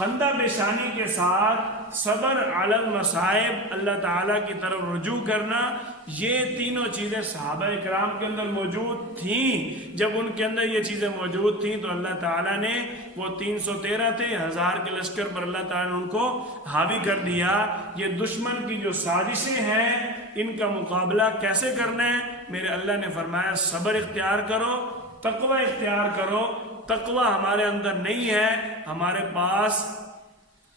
خندہ پیشانی کے ساتھ صبر علی المصائب، اللہ تعالیٰ کی طرف رجوع کرنا، یہ تینوں چیزیں صحابہ کرام کے اندر موجود تھیں۔ جب ان کے اندر یہ چیزیں موجود تھیں تو اللہ تعالیٰ نے، وہ 313 تھے، 1000 کے لشکر پر اللہ تعالیٰ نے ان کو حاوی کر دیا۔ یہ دشمن کی جو سازشیں ہیں ان کا مقابلہ کیسے کرنا ہے؟ میرے اللہ نے فرمایا صبر اختیار کرو، تقوی اختیار کرو۔ تقوی ہمارے اندر نہیں ہے، ہمارے پاس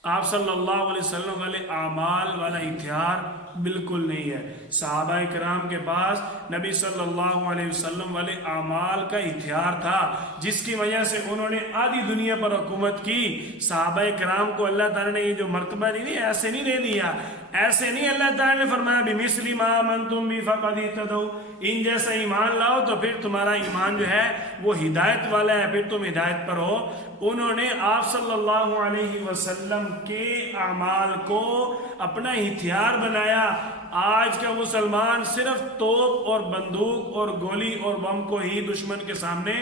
آپ صلی اللہ علیہ وسلم والے اعمال والا ہتھیار بالکل نہیں ہے۔ صحابہ کرام کے پاس نبی صلی اللہ علیہ وسلم والے اعمال کا ہتھیار تھا، جس کی وجہ سے انہوں نے آدھی دنیا پر حکومت کی۔ صحابہ کرام کو اللہ تعالیٰ نے یہ جو مرتبہ نہیں ایسے نہیں دے دیا، ایسے نہیں اللہ تعالیٰ نے فرمایا بِمِثْلِ مَا آمَنْتُمْ بِهِ فَقَدِ اهْتَدَوْا، ان جیسا ایمان لاؤ تو پھر تمہارا ایمان جو ہے وہ ہدایت والا ہے، پھر تم ہدایت پر ہو۔ انہوں نے آپ صلی اللہ علیہ وسلم کے اعمال کو اپنا ہتھیار بنایا۔ آج کا مسلمان صرف توپ اور بندوق اور گولی اور بم کو ہی دشمن کے سامنے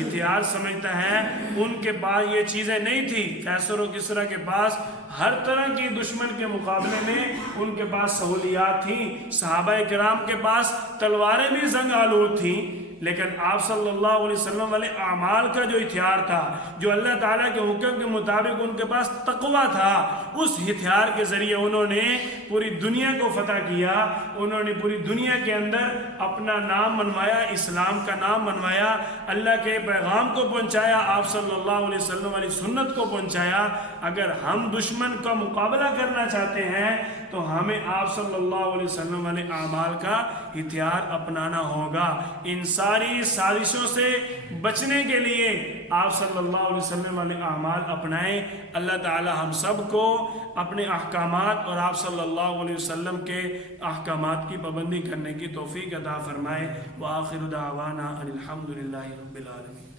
ہتھیار سمجھتا ہے۔ ان کے پاس یہ چیزیں نہیں تھی۔ قیصر و کسریٰ کے پاس ہر طرح کی دشمن کے مقابلے میں ان کے پاس سہولیات تھیں۔ صحابہ کرام کے پاس تلواریں بھی زنگ آلود تھیں، لیکن آپ صلی اللہ علیہ وسلم والے اعمال کا جو ہتھیار تھا، جو اللہ تعالیٰ کے حکم کے مطابق ان کے پاس تقویٰ تھا، اس ہتھیار کے ذریعے انہوں نے پوری دنیا کو فتح کیا۔ انہوں نے پوری دنیا کے اندر اپنا نام منوایا، اسلام کا نام منوایا، اللہ کے پیغام کو پہنچایا، آپ صلی اللہ علیہ وسلم والی سنت کو پہنچایا۔ اگر ہم دشمن کا مقابلہ کرنا چاہتے ہیں تو ہمیں آپ صلی اللہ علیہ وسلم والے اعمال کا ہتھیار اپنانا ہوگا۔ ان ساری سازشوں سے بچنے کے لیے آپ صلی اللہ علیہ وسلم والے اعمال اپنائیں۔ اللہ تعالی ہم سب کو اپنے احکامات اور آپ صلی اللہ علیہ وسلم کے احکامات کی پابندی کرنے کی توفیق عطا فرمائے۔ وآخر دعوانا ان الحمد للہ رب العالمین۔